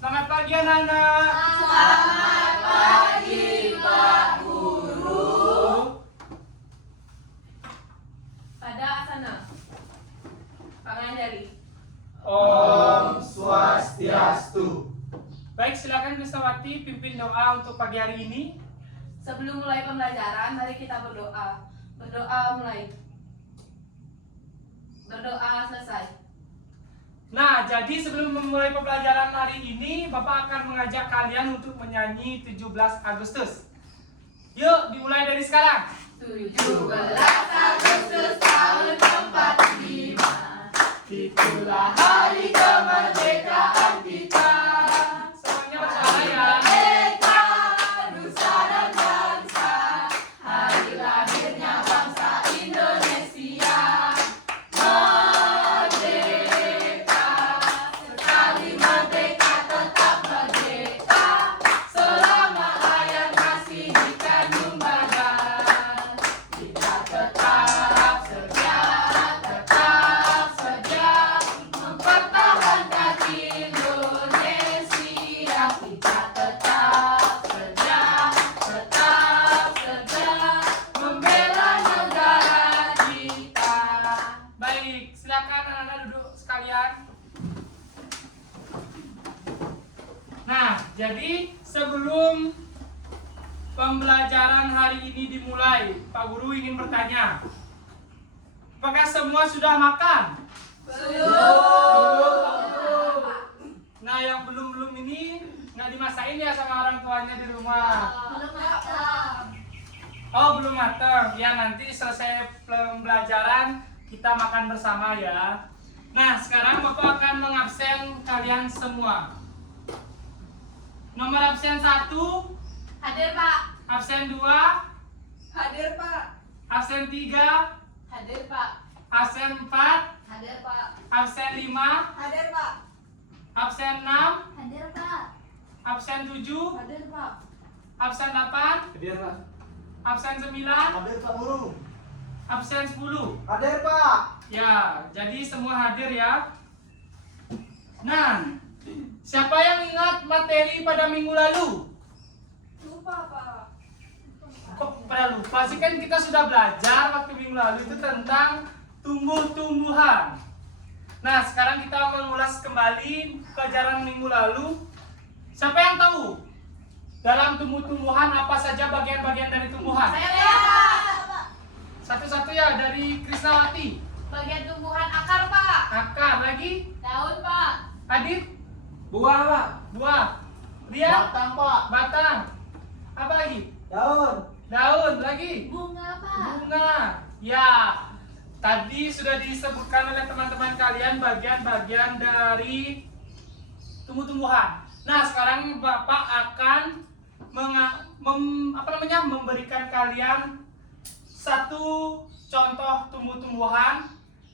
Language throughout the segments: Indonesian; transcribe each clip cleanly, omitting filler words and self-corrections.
Selamat pagi anak-anak. Selamat pagi Pak Guru. Pada asana. Pak Ngajari. Om Swastiastu. Baik, silakan Krisnawati pimpin doa untuk pagi hari ini. Sebelum mulai pembelajaran, mari kita berdoa. Berdoa mulai. Berdoa selesai. Nah, jadi sebelum memulai pembelajaran hari ini, Bapak akan mengajak kalian untuk menyanyi 17 Agustus. Yuk, dimulai dari sekarang. 17 Agustus tahun 45. Itulah hari kemerdekaan kita. Semuanya bersama ya. Merdeka, nusa dan bangsa. Hari lahirnya bangsa Indonesia. Merdeka, sekali merdeka tetap merdeka. Selama ayat masih di kandung badan, kita tetap setia mempertahankan Indonesia. Kita tetap setia membela negara kita. Baik, silakan anak-anak duduk sekalian. Nah, jadi sebelum pembelajaran hari ini dimulai, Pak Guru ingin bertanya, apakah semua sudah makan? Nah, yang belum ini nggak dimasakin ya sama orang tuanya di rumah. Oh, belum matang. Ya, nanti selesai pembelajaran kita makan bersama ya. Nah, sekarang Bapak akan mengabsen kalian semua. Nomor absen 1, Hadir Pak. absen 2, Hadir Pak. absen 3, Hadir Pak. absen 4, Hadir Pak. absen 5, Hadir Pak. absen 6, Hadir Pak. absen 7, Hadir Pak. absen 8, Hadir Pak. absen 9, Hadir Pak Guru. absen 10. Hadir Pak. Ya, jadi semua hadir ya. Nah, siapa yang ingat materi pada minggu lalu? Lupa Pak. Kok pada lupa sih, kan kita sudah belajar waktu minggu lalu itu tentang tumbuh-tumbuhan. Nah, sekarang kita mengulas kembali pelajaran minggu lalu. Siapa yang tahu dalam tumbuh-tumbuhan apa saja bagian-bagian dari tumbuhan? Saya Pak. Satu-satu ya, dari Krisnawati. Bagian tumbuhan akar Pak. Akar, lagi Daun Pak. Adit, Buah Pak. buah. Ria, Batang Pak. batang. Apa lagi? Daun. Daun, lagi Bunga Pak. bunga. Ya, tadi sudah disebutkan oleh teman-teman kalian bagian-bagian dari tumbuh-tumbuhan. Nah, sekarang Bapak akan memberikan kalian satu contoh tumbuh-tumbuhan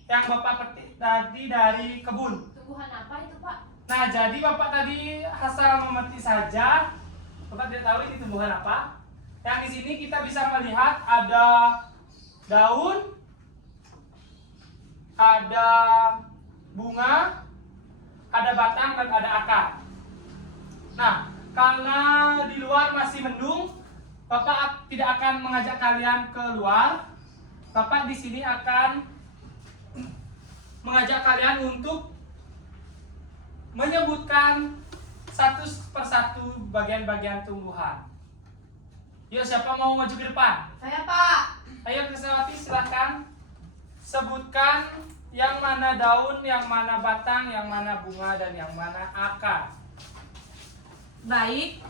yang Bapak petik tadi dari kebun. Tumbuhan apa itu Pak? Nah, jadi Bapak tadi asal memetik saja. Bapak tidak tahu ini tumbuhan apa. Yang di sini kita bisa melihat ada daun, ada bunga, ada batang, dan ada akar. Nah, karena di luar masih mendung, Bapak tidak akan mengajak kalian keluar. Bapak di sini akan mengajak kalian untuk menyebutkan satu persatu bagian-bagian tumbuhan. Yuk, siapa mau maju ke depan? Saya Pak. Ayo Krisnawati, silahkan sebutkan yang mana daun, yang mana batang, yang mana bunga, dan yang mana akar. Baik.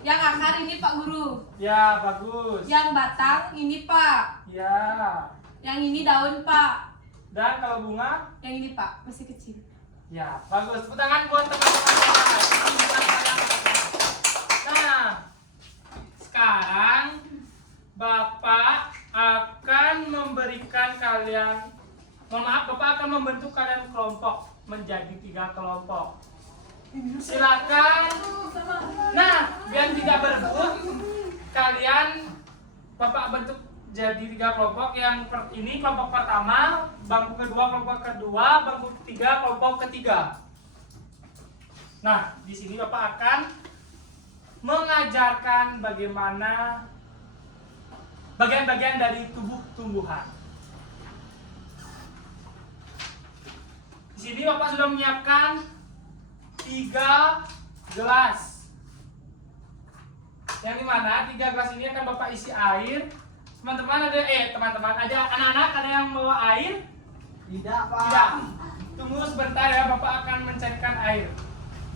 Yang akar ini Pak Guru. Ya, bagus. Yang batang ini Pak. Ya. Yang ini daun Pak. Dan kalau bunga? Yang ini Pak, masih kecil. Ya, bagus. Tepuk tangan buat teman-teman. Nah, sekarang Bapak akan memberikan kalian, Bapak akan membentuk kalian kelompok menjadi 3 kelompok. Silakan. Nah, biar tidak berebut, kalian Bapak bentuk jadi 3 kelompok. Yang ini kelompok pertama, bangku kedua kelompok kedua, bangku ketiga kelompok ketiga. Nah, di sini Bapak akan mengajarkan bagaimana bagian-bagian dari tubuh tumbuhan. Di sini Bapak sudah menyiapkan 3 gelas. Yang dimana 3 gelas ini akan Bapak isi air. Teman-teman ada anak-anak ada yang bawa air? Tidak, Pak. Tidak. Tunggu sebentar ya, Bapak akan mencarikan air.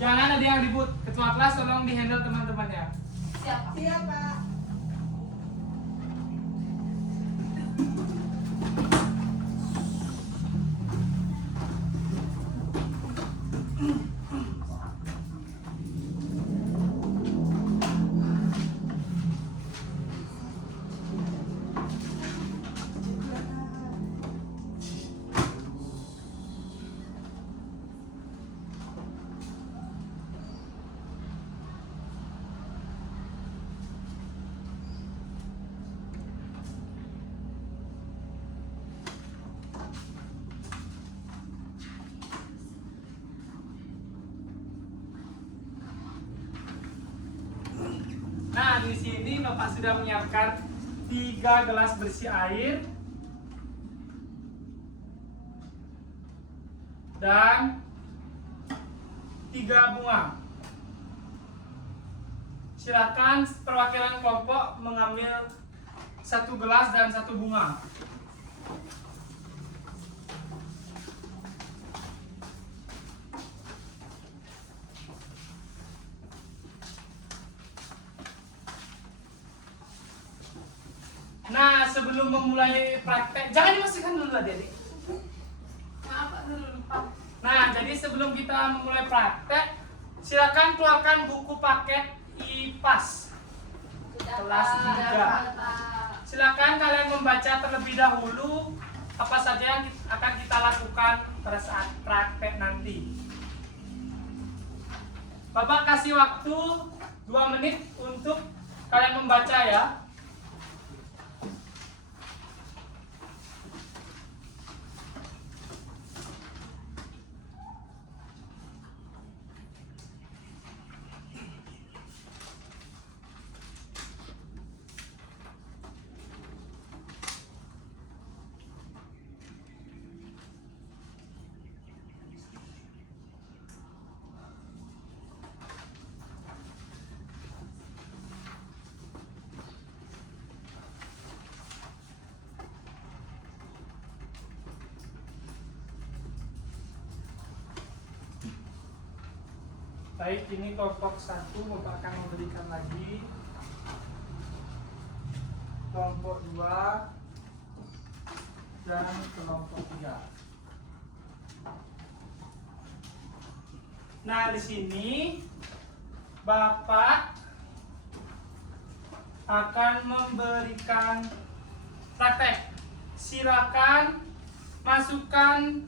Jangan ada yang ribut. Ketua kelas tolong di-handle teman-temannya. Siap. Siap, Pak. Nah, di sini Bapak sudah menyiapkan 3 gelas bersih air dan 3 bunga. Silakan perwakilan kelompok mengambil 1 gelas dan 1 bunga. Nah, sebelum memulai praktek, jangan dimasukkan dulu adik-adik. Maaf Pak dulu lupa. Nah, jadi sebelum kita memulai praktek, silakan keluarkan buku paket IPAS. Sudah, Kelas Pak. 3. Sudah, Pak. Silakan kalian membaca terlebih dahulu apa saja yang akan kita lakukan pada saat praktek nanti. Bapak kasih waktu 2 menit untuk kalian membaca ya. Baik, ini kelompok 1 Bapak akan memberikan lagi. Kelompok 2 dan kelompok 3. Nah, di sini Bapak akan memberikan praktek. Silakan masukkan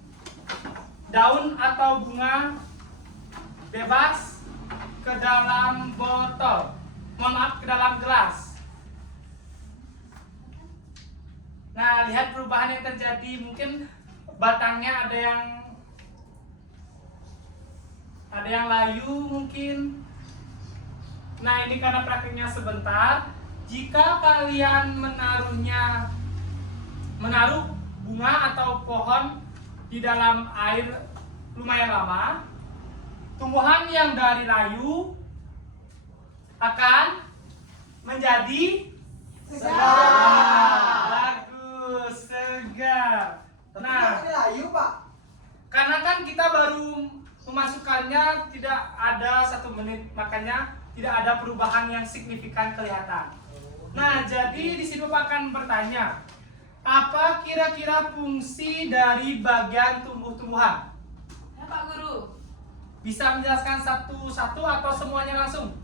daun atau bunga bebas ke dalam botol. Mohon maaf, ke dalam gelas. Nah, lihat perubahan yang terjadi. Mungkin batangnya ada yang layu mungkin. Nah, ini karena prakteknya sebentar. Jika kalian menaruh bunga atau pohon di dalam air lumayan lama, tumbuhan yang dari layu akan menjadi segar. Bagus, segar. Tapi Nah, ini layu, Pak. karena kan kita baru memasukkannya tidak ada 1 menit, makanya tidak ada perubahan yang signifikan kelihatan. Nah, jadi di sini Bapak akan bertanya, apa kira-kira fungsi dari bagian tumbuh-tumbuhan? Ya Pak Guru. Bisa menjelaskan satu-satu atau semuanya langsung?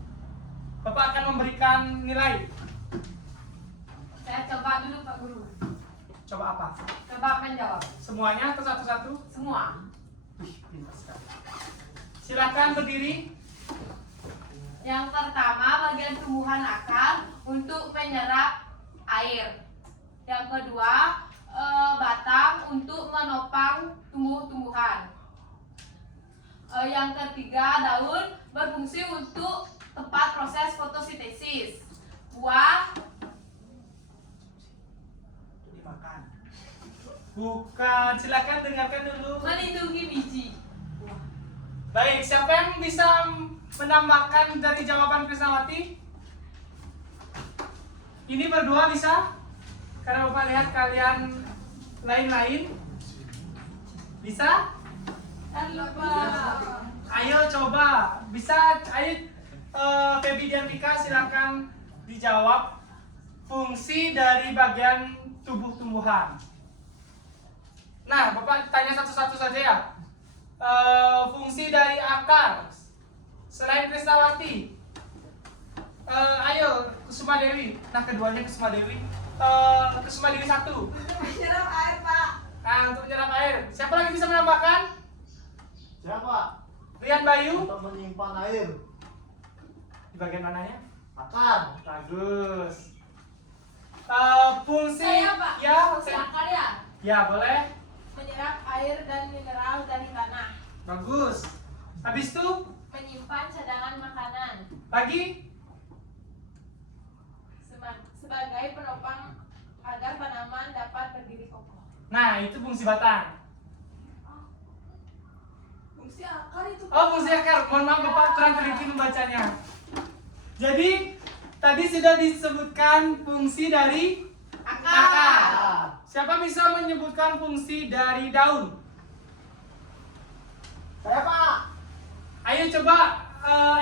Bapak akan memberikan nilai. Saya coba dulu Pak Guru. Coba apa? Coba menjawab. Semuanya atau satu-satu? Semua. Wih, pintar sekali. Silakan berdiri. Yang pertama, bagian tumbuhan akar untuk menyerap air. Yang kedua, batang untuk menopang tumbuh-tumbuhan. Yang ketiga, daun berfungsi untuk tempat proses fotosintesis. Buah Dimakan. Bukan, silakan dengarkan dulu. melindungi biji. Baik, siapa yang bisa menambahkan dari jawaban Krisnawati? Ini berdua bisa? Karena Bapak lihat kalian lain-lain. Bisa? Ayo coba. Bisa, ayo Feby dan Tika silakan dijawab fungsi dari bagian tubuh tumbuhan. Nah, Bapak tanya satu-satu saja ya. Fungsi dari akar selain Krisnawati. Ayo Kusuma Dewi. Nah, keduanya Kusuma Dewi. Kusuma Dewi 1. Menyerap air, Pak. Nah, untuk menyerap air. Siapa lagi bisa menambahkan? Siapa? Rian Bayu. Untuk menyimpan air. Di bagian mananya? Akar. Bagus. Fungsi Saya, Pak. ya, Akar ya? ya boleh. Menyerap air dan mineral dari tanah. Bagus. Habis itu Menyimpan cadangan makanan. lagi. Sebagai penopang agar tanaman dapat berdiri kokoh. Nah, itu fungsi batang. Fungsi akar itu. Oh, fungsi akar. Mohon maaf Bapak kurang teliti membacanya. Jadi tadi sudah disebutkan fungsi dari akar. Siapa bisa menyebutkan fungsi dari daun? Saya, Pak. Ayo coba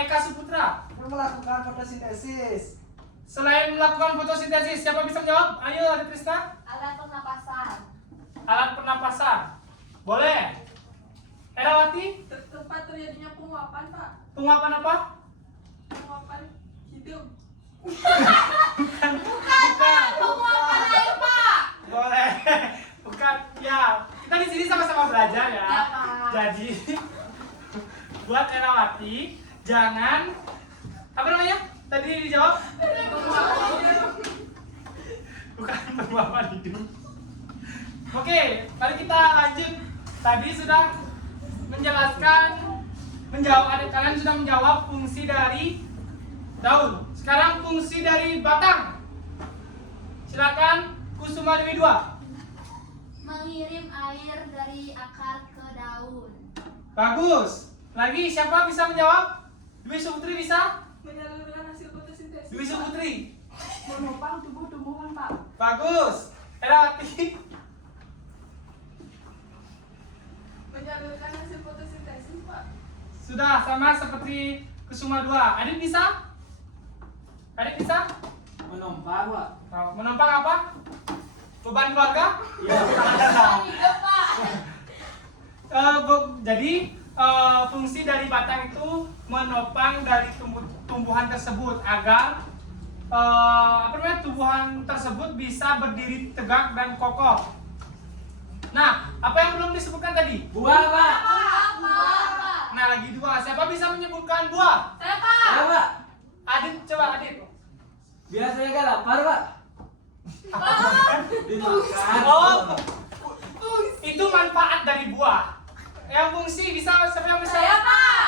Eka Suputra. Melakukan fotosintesis. Selain melakukan fotosintesis, siapa bisa menjawab? Ayo, Adi Trisna. Alat pernapasan. Alat pernapasan. Boleh. Erawati, Tempat terjadinya penguapan, Pak. penguapan apa? Penguapan hidup. Bukan. Penguapan air, Pak. Boleh. Bukan. Ya, kita di sini sama-sama belajar ya. Ya, Pak. Jadi buat Erawati, jangan apa namanya? Tadi dijawab? Bukan penguapan hidup. Oke, mari kita lanjut. Tadi sudah kalian sudah menjawab fungsi dari daun. Sekarang fungsi dari batang. Silakan Kusuma Dewi 2. Mengirim air dari akar ke daun. Bagus. Lagi siapa bisa menjawab? Dwi Suputri bisa? Menyalurkan hasil fotosintesis. Dwi Suputri. Menopang tumbuh-tumbuhan, Pak. Bagus. Erawati. Menyalurkan hasil fotosintesis, Pak. Sudah sama seperti Kusuma 2. Adit bisa? Adit bisa? Menumpang, Pak. Nah, menumpang apa? Beban keluarga? Iya. Hidup, Pak. Jadi fungsi dari batang itu menopang dari tumbuhan tersebut agar tumbuhan tersebut bisa berdiri tegak dan kokoh. Nah, apa yang belum disebutkan tadi? Buah, Pak. Nah, lagi 2. Siapa bisa menyebutkan buah? Saya, Pak. Ya, Pak. Adit, coba Adit. Biasanya kan lapar, Pak. Dimakan. Oh, itu manfaat dari buah. Yang fungsi bisa siapa yang bisa? Saya, Pak.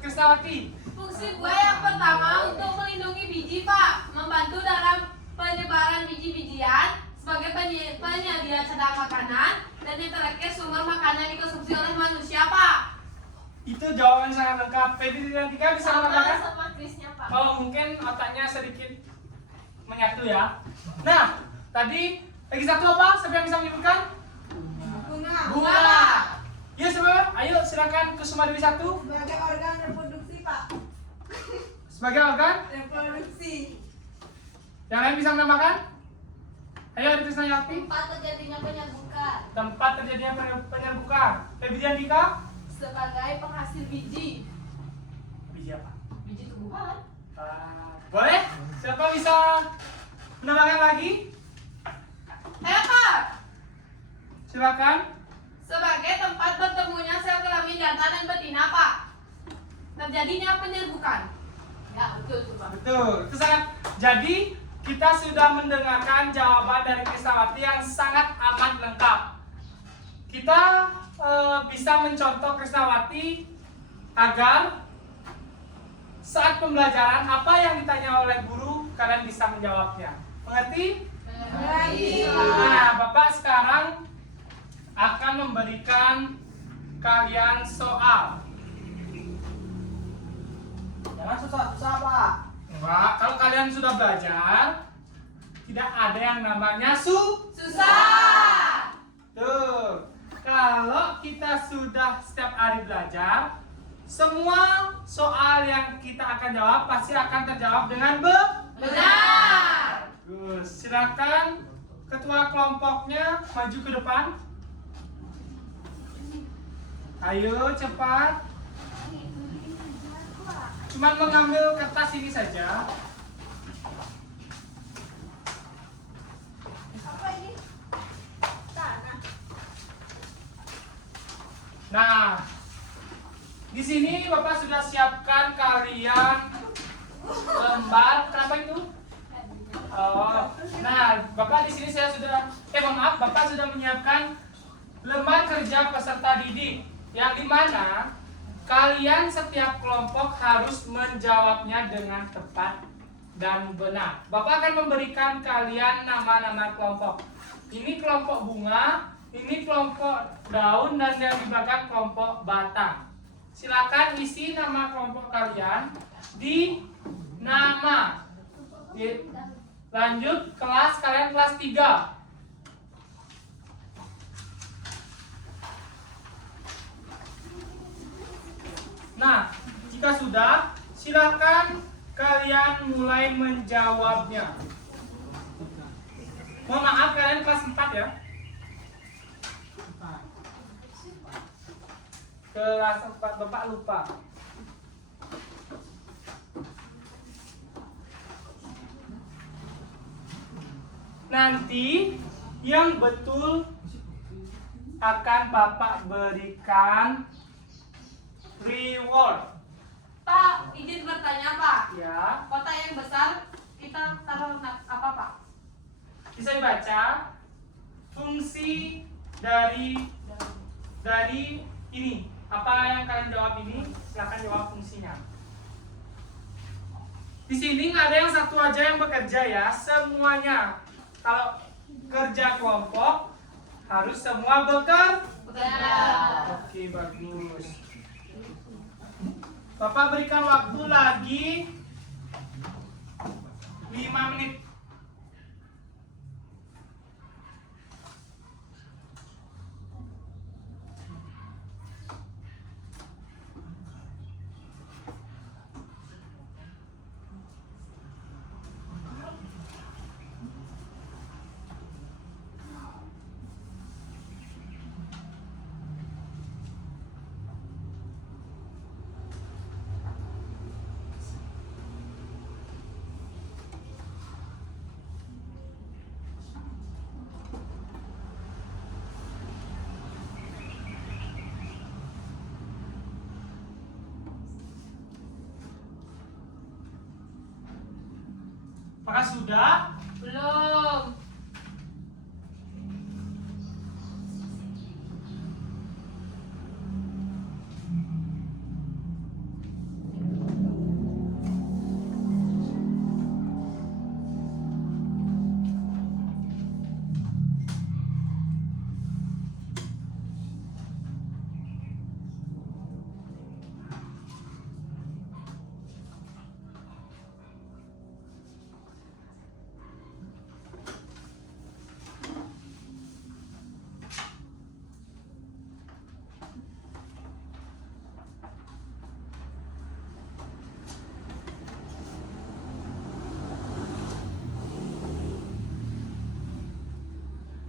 Krisnawati. Fungsi buah yang pertama untuk melindungi biji, Pak. Membantu dalam penyebaran biji-bijian sebagai penyedia cadangan makanan, dan yang terakhir sumber makanan dikonsumsi oleh manusia, Pak. Itu jawaban sangat lengkap. Feby dan Tika bisa menambahkan? sama Krisnya, Pak. Oh, mungkin otaknya sedikit menyatu ya. Nah, tadi lagi satu apa? Siapa yang bisa menyebutkan? Bunga. Ya, semua. Ayo silakan Kusuma Dewi 1. Sebagai organ reproduksi, Pak. Sebagai organ. Reproduksi. Yang lain bisa menambahkan? Ayo, Adit Krisnayati. Tempat terjadinya penyerbukan. Tempat terjadinya penyerbukan. Feby dan Tika. Sebagai penghasil biji. Biji apa? Biji tumbuhan. Boleh? Siapa bisa menambahkan lagi? Ayo, Pak. Silakan. Sebagai tempat bertemunya sel kelamin jantan dan betina, Pak. Terjadinya penyerbukan. Ya, betul, Pak. Betul. Itu sangat. Jadi kita sudah mendengarkan jawaban dari Krisnawati yang sangat amat lengkap. Kita bisa mencontoh Krisnawati agar saat pembelajaran apa yang ditanya oleh guru kalian bisa menjawabnya. Mengerti? Mengerti. Nah, Bapak sekarang akan memberikan kalian soal. Jangan susah-susah, Pak. Enggak, kalau kalian sudah belajar, tidak ada yang namanya Susah. Tuh, kalau kita sudah setiap hari belajar, semua soal yang kita akan jawab pasti akan terjawab dengan Benar. bagus. Silakan ketua kelompoknya maju ke depan. Ayo cepat. Cuma mengambil kertas ini saja. Apa ini? Tanah. Nah, di sini Bapak sudah siapkan kalian lembar. Kenapa itu? Oh, nah Bapak di sini saya sudah, maaf, Bapak sudah menyiapkan lembar kerja peserta didik yang dimana kalian setiap kelompok harus menjawabnya dengan tepat dan benar. Bapak akan memberikan kalian nama-nama kelompok. Ini kelompok bunga, ini kelompok daun, dan yang di belakang kelompok batang. Silakan isi nama kelompok kalian di nama. Lanjut kelas, kalian kelas 3. Nah, jika sudah, silakan kalian mulai menjawabnya. Mohon maaf, kalian kelas 4 ya. Kelas 4, Bapak lupa. Nanti yang betul akan Bapak berikan reward. Pak, izin bertanya Pak. Ya, Kota yang besar kita taruh apa Pak? bisa dibaca fungsi dari ini. Apa yang kalian jawab ini? Silakan jawab fungsinya. Di sini nggak ada yang satu aja yang bekerja ya, semuanya. Kalau kerja kelompok harus semua bekerja. Benar. Oke, bagus. Bapak berikan waktu lagi 5 menit. Apakah sudah? Belum.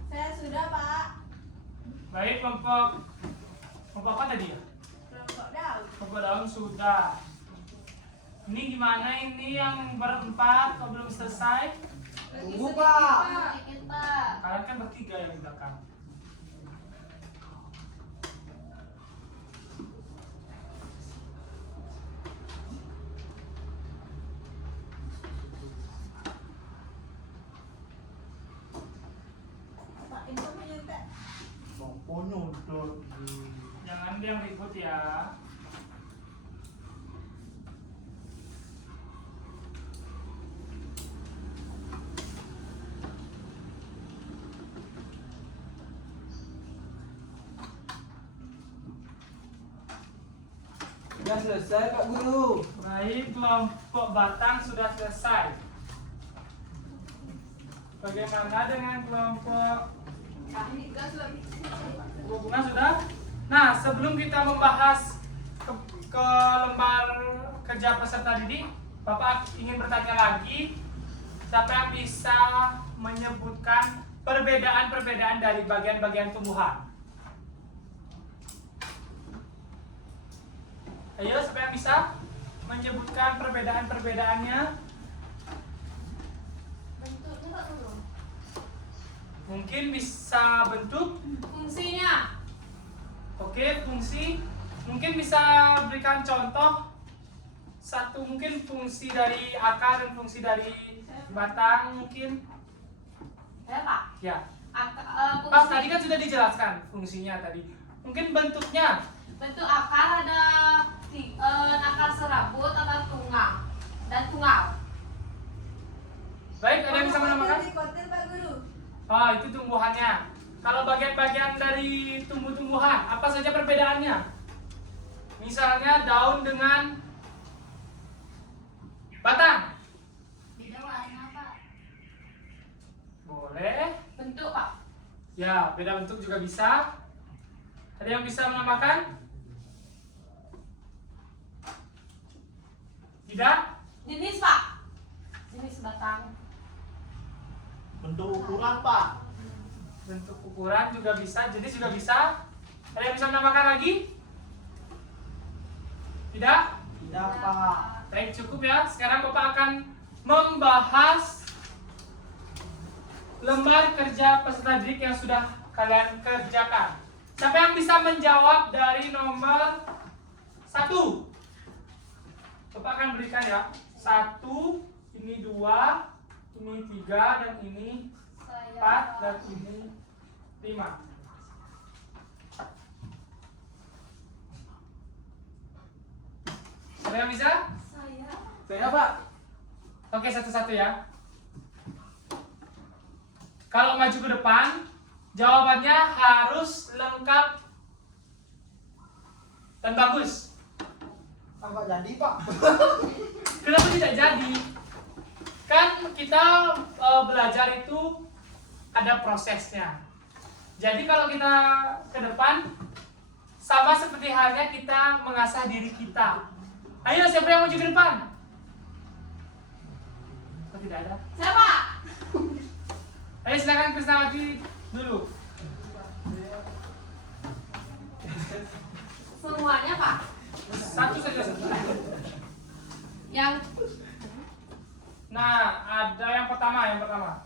Saya sudah, Pak. Baik, kelompok apa tadi ya? Kelompok daun. Kelompok daun sudah. Ini gimana ini yang berempat kok belum selesai? Tunggu, Pak. Sedikit Pak. Kalian kan bertiga yang di belakang. Pak, itu menyentak. Bang Ponyo udah Jangan yang ribut ya. Sudah selesai Pak Guru. Baik, kelompok batang sudah selesai. Bagaimana dengan kelompok bunga sudah? Nah, sebelum kita membahas ke lembar kerja peserta didik, Bapak ingin bertanya lagi, siapa yang bisa menyebutkan perbedaan-perbedaan dari bagian-bagian tumbuhan? Ayo, siapa yang bisa menyebutkan perbedaan-perbedaannya? Bentuknya Pak Guru. Mungkin bisa bentuk, Fungsinya. oke, fungsi. Mungkin bisa berikan contoh satu, mungkin fungsi dari akar dan fungsi dari batang mungkin. Ya Pak. Ya, Fungsi. Pas tadi kan sudah dijelaskan fungsinya tadi. Mungkin bentuknya. Bentuk akar ada akar serabut, akar tunggang, dan tunggal. Baik, ada yang bisa menamakan? Kotil Pak Guru. Oh, itu tumbuhannya. Kalau bagian-bagian dari tumbuh-tumbuhan, apa saja perbedaannya? Misalnya daun dengan batang. Beda warna Pak. Boleh. Bentuk Pak. Ya, beda bentuk juga bisa. Ada yang bisa menambahkan? Tidak? Jenis Pak. Jenis batang. Bentuk ukuran Pak. Bentuk ukuran juga bisa, jenis juga bisa. Ada yang bisa menambahkan lagi? Tidak? Tidak Pak. Baik, cukup ya. Sekarang Bapak akan membahas lembar kerja peserta didik yang sudah kalian kerjakan. Siapa yang bisa menjawab dari nomor 1? Bapak akan berikan ya. 1, ini 2, ini 3, dan ini 4, dan ini 5. Ada yang bisa? Saya Pak. Oke, satu-satu ya. Kalau maju ke depan, jawabannya harus lengkap dan bagus. Enggak jadi Pak. Kenapa tidak jadi? Kan kita belajar itu ada prosesnya. Jadi kalau kita ke depan, sama seperti halnya kita mengasah diri kita. Ayo, siapa yang maju ke depan? Oh, tidak ada. Siapa? Ayo silakan Krisnawati dulu. Semuanya Pak. Satu saja. Yang Nah, ada yang pertama.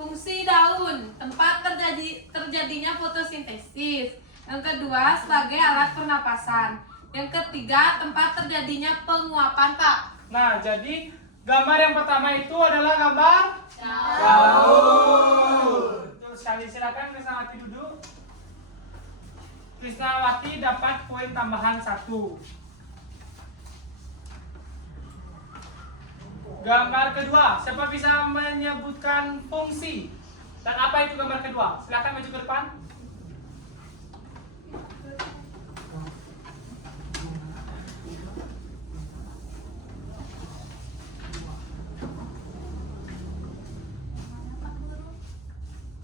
fungsi daun, tempat terjadinya fotosintesis. Yang kedua, sebagai alat pernapasan. Yang ketiga, tempat terjadinya penguapan, Pak. Nah, jadi gambar yang pertama itu adalah gambar betul sekali. Silakan Krisnawati duduk. Krisnawati dapat poin tambahan 1. Gambar kedua, siapa bisa menyebutkan fungsi? Dan apa itu gambar kedua? Silakan maju ke depan.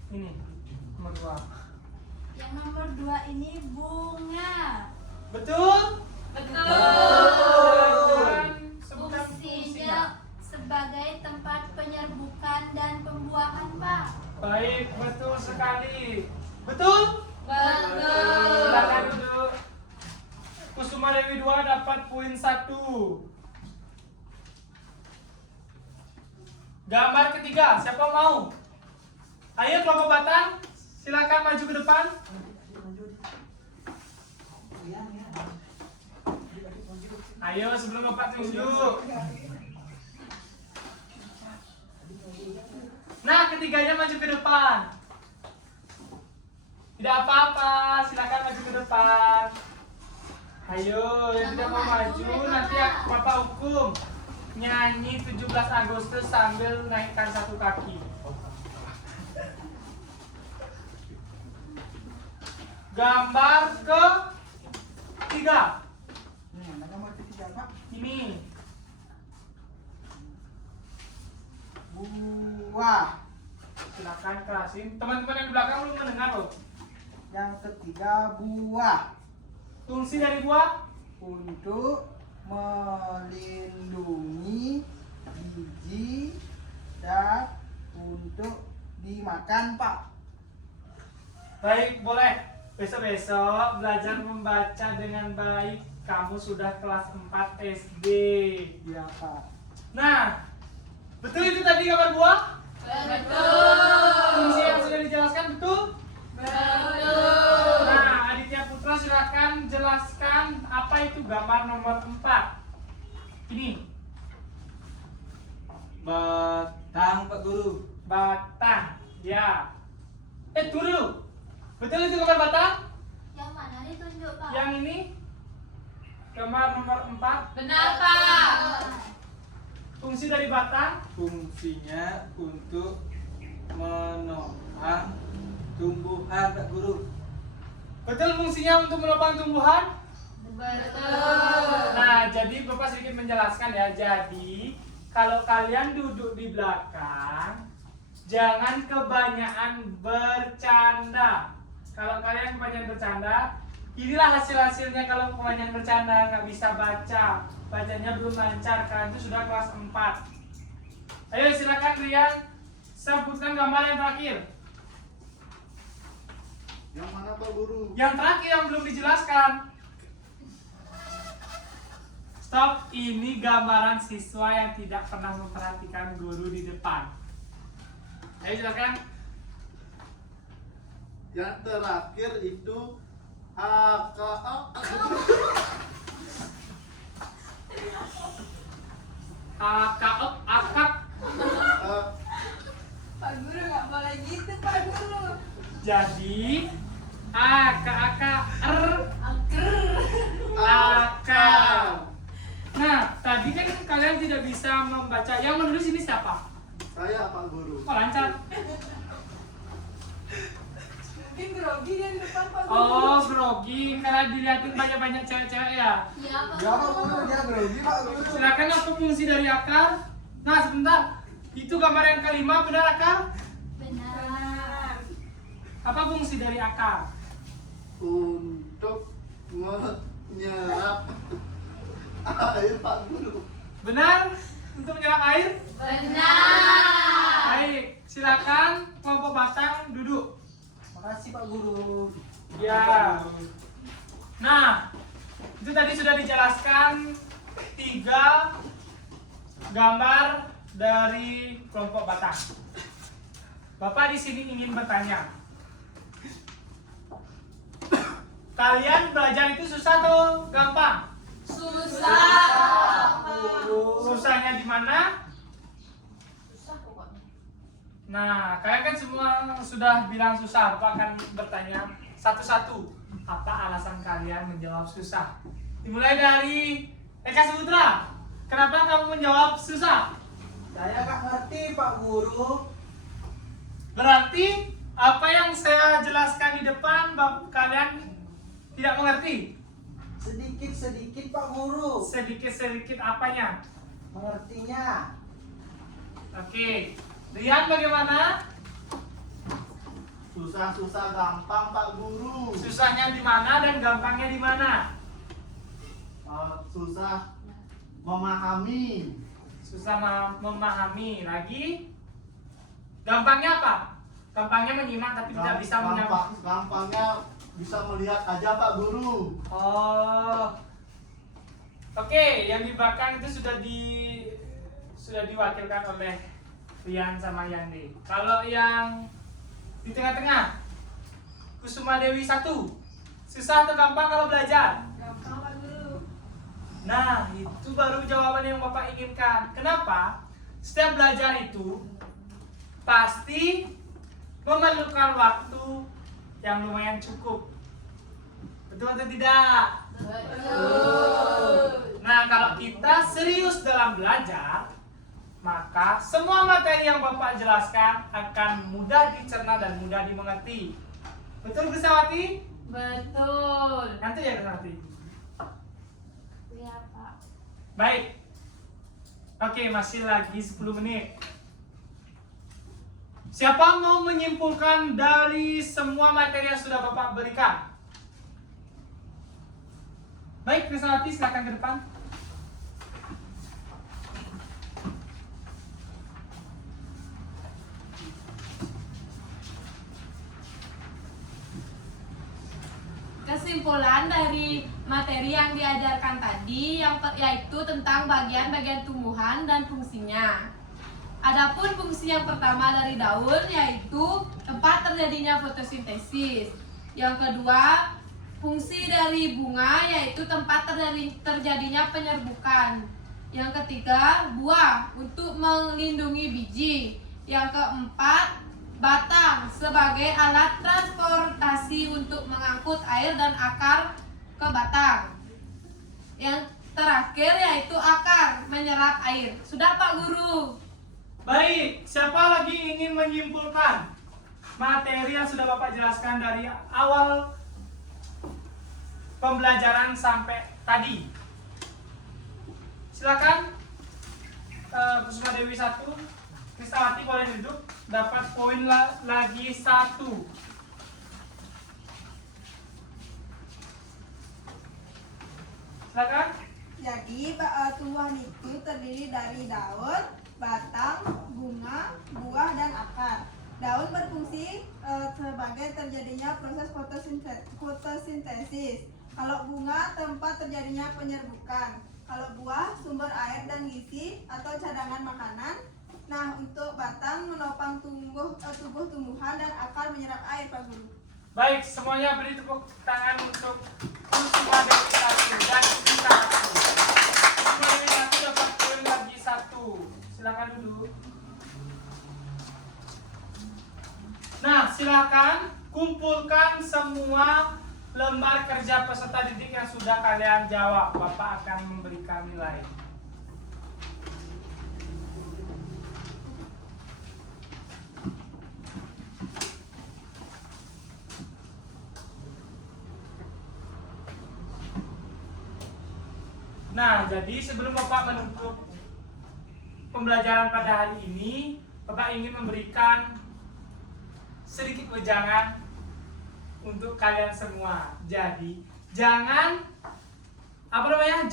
Ini nomor 2. Yang nomor 2 ini bunga. Betul? Betul. Sebutkan fungsinya. Fungsinya sebagai tempat penyerbukan dan pembuahan Pak. Baik, betul sekali. Betul? Betul. Silakan duduk. Kusuma Dewi 2 dapat poin 1. Gambar ketiga, siapa mau? Ayo kelompok batang, silakan maju ke depan. Ayo sebelum Bapak tunjuk. Nah, ketiganya maju ke depan. Tidak apa-apa, silakan maju ke depan. Ayo, yang tidak mau maju nanti Bapak hukum. Nyanyi 17 Agustus sambil naikkan satu kaki. Gambar ke 3. Nomor ketiga Pak. Ini. Buah. Silakan kerasin. Teman-teman yang di belakang belum mendengar loh. Yang ketiga buah. Fungsi dari buah Untuk melindungi biji dan untuk dimakan Pak. baik, boleh. Besok-besok belajar membaca dengan baik. Kamu sudah kelas 4 SD. Iya Pak. Nah, betul itu tadi gambar buah? Betul. Fungsi yang sudah dijelaskan betul? Betul. Nah, Aditya Putra silakan jelaskan apa itu gambar nomor 4. Ini, Batang Pak Guru. batang. Ya. Tunggu dulu. Betul itu gambar batang? Yang mana ditunjuk, Pak? Yang ini gambar nomor 4. Benar, Pak. Fungsi dari batang Fungsinya untuk menopang tumbuhan Pak Guru. betul fungsinya untuk menopang tumbuhan. Betul. Nah, jadi Bapak sedikit menjelaskan ya. Jadi, kalau kalian duduk di belakang, jangan kebanyakan bercanda. Kalau kalian kebanyakan bercanda, inilah hasil-hasilnya kalau kebanyakan bercanda, nggak bisa baca. Bacanya belum lancar, kalian itu sudah kelas 4. Ayo silakan Rian, sebutkan gambar yang terakhir. Yang mana Pak Guru? Yang terakhir yang belum dijelaskan. Stop, ini gambaran siswa yang tidak pernah memperhatikan guru di depan. Ayo silakan. Yang terakhir itu Akaok, akak. Pak Guru nggak boleh gitu, Pak Guru. Jadi akal. Nah, tadi kan kalian tidak bisa membaca. Yang menulis ini siapa? Saya Pak Guru. Oh, lancar. Mungkin grogi dia di depan, Pak Guru. Oh, grogi karena dilihatin banyak-banyak cewek-cewek ya. Iya, Pak Ya Pak Guru. Guru, dia grogi Pak Guru. Silakan apa fungsi dari akar? Nah, sebentar. Itu gambar yang kelima, benar akar? Benar. Apa fungsi dari akar? Untuk menyerap air Pak Guru. Benar? Untuk menyerap air? Benar. Baik, silakan kelompok batang duduk. Makasih Pak Guru. Ya. Nah, itu tadi sudah dijelaskan 3 gambar dari kelompok batang. Bapak di sini ingin bertanya. Kalian belajar itu susah atau gampang? Susah. Susahnya di mana? Susah pokoknya. Nah, kalian kan semua sudah bilang susah. Bapak akan bertanya satu-satu. Apa alasan kalian menjawab susah? Dimulai dari Eka Saputra. Kenapa kamu menjawab susah? Saya nggak ngerti Pak Guru. Berarti apa yang saya jelaskan di depan kalian tidak mengerti? Sedikit-sedikit Pak Guru. Sedikit-sedikit apanya? Mengertinya. Oke. Rian bagaimana? Susah-susah gampang Pak Guru. Susahnya di mana dan gampangnya di mana? Susah memahami. Susah memahami. Lagi? Gampangnya apa? Gampangnya menyimak tapi tidak bisa menyampaikan. Gampangnya bisa melihat aja Pak Guru. Oh. Oke, yang di belakang itu sudah diwakilkan oleh Rian sama Yandi. Kalau yang di tengah-tengah, Kusuma Dewi 1. Susah atau gampang kalau belajar? Gampang, Pak Guru. Nah, itu baru jawaban yang Bapak inginkan. Kenapa? Setiap belajar itu pasti memerlukan waktu yang lumayan cukup. Betul atau tidak? Nah, kalau kita serius dalam belajar, maka semua materi yang Bapak jelaskan akan mudah dicerna dan mudah dimengerti. Betul, Krisnawati? Betul. Nanti ya, Krisnawati. Iya, Pak. Baik. Oke, masih lagi 10 menit. Siapa mau menyimpulkan dari semua materi yang sudah Bapak berikan? Baik, Krisnawati, silakan ke depan. Kesimpulan dari materi yang diajarkan tadi yaitu tentang bagian-bagian tumbuhan dan fungsinya. Adapun fungsi yang pertama dari daun yaitu tempat terjadinya fotosintesis. Yang kedua, fungsi dari bunga yaitu tempat terjadinya penyerbukan. Yang ketiga, buah untuk melindungi biji. Yang keempat, batang sebagai alat transportasi untuk mengangkut air dan akar ke batang. Yang terakhir yaitu akar menyerap air. Sudah, Pak Guru? Baik, siapa lagi ingin menyimpulkan materi yang sudah Bapak jelaskan dari awal pembelajaran sampai tadi? Silakan. Kusuma Dewi 1, Krisnawati boleh duduk, dapat poin lagi 1. Silakan. Jadi tumbuhan itu terdiri dari daun, batang, bunga, buah, dan akar. Daun berfungsi sebagai terjadinya proses fotosintesis. Kalau bunga, tempat terjadinya penyerbukan. Kalau buah, sumber air dan gizi atau cadangan makanan. Nah, untuk batang menopang tumbuhan dan akar menyerap air, Pak Guru. Baik, semuanya beri tepuk tangan untuk Kusuma Dewi 1 dan kita 1. Kusuma Dewi 1 dapat poin lagi 1. Silakan duduk. Nah, silakan kumpulkan semua lembar kerja peserta didik yang sudah kalian jawab. Bapak akan memberikan nilai. Nah, jadi sebelum Bapak menutup pembelajaran pada hari ini, Bapak ingin memberikan sedikit wejangan untuk kalian semua. Jadi, jangan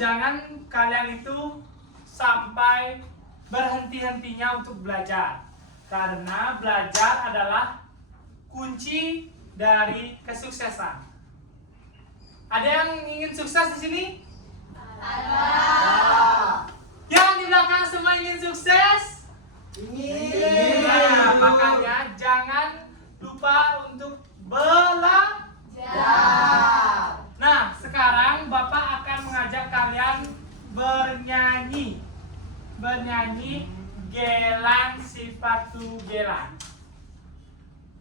jangan kalian itu sampai berhenti-hentinya untuk belajar. Karena belajar adalah kunci dari kesuksesan. Ada yang ingin sukses di sini? Yang di belakang semua ingin sukses? Ingin. Nah, makanya jangan lupa untuk belajar. Nah, sekarang Bapak akan mengajak kalian bernyanyi. Bernyanyi Gelang Sipatu Gelang.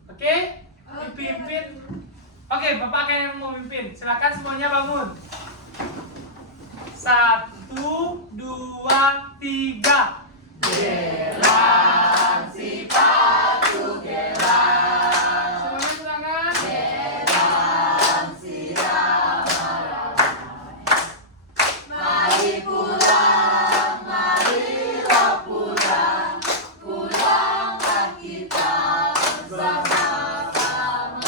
Oke? Dipimpin. Oke, Bapak akan yang memimpin. Silakan semuanya bangun. 1, 2, 3. Gelang sipatu gelang. Semuanya silakan. Gelang sirama. Mari pulang, marilah pulang, pulanglah kita bersama-sama.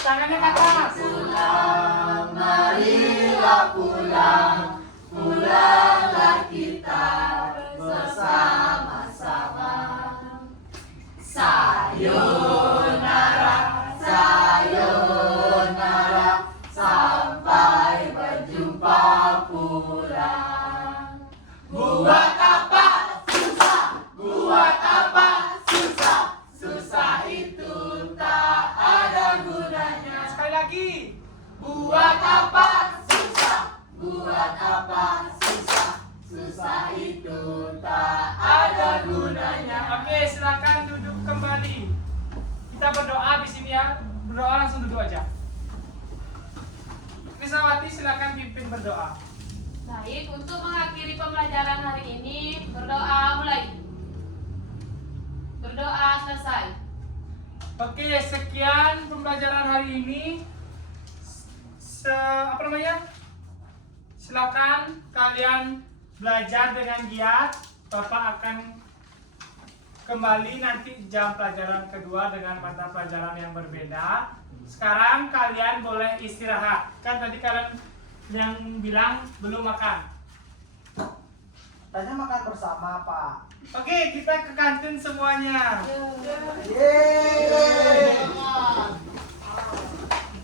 Tangannya ke atas. Pulang, marilah pulang, pulanglah kita bersama-sama. Sayonara, sayonara, sampai berjumpa pulang. Buat apa susah, buat apa susah, susah itu tak ada gunanya. Sekali lagi. Buat apa susah, buat apa susah, susah itu tak ada gunanya. Oke, silakan duduk kembali. Kita berdoa di sini ya. Berdoa langsung duduk aja. Mahasiswawati silakan pimpin berdoa. Baik, untuk mengakhiri pembelajaran hari ini, berdoa mulai. Berdoa selesai. Oke, sekian pembelajaran hari ini. Silakan kalian belajar dengan giat. Bapak akan kembali nanti jam pelajaran kedua dengan mata pelajaran yang berbeda. Sekarang kalian boleh istirahat. Kan tadi kalian yang bilang belum makan. Tanya makan bersama, Pak. Oke, kita ke kantin semuanya. Yeay.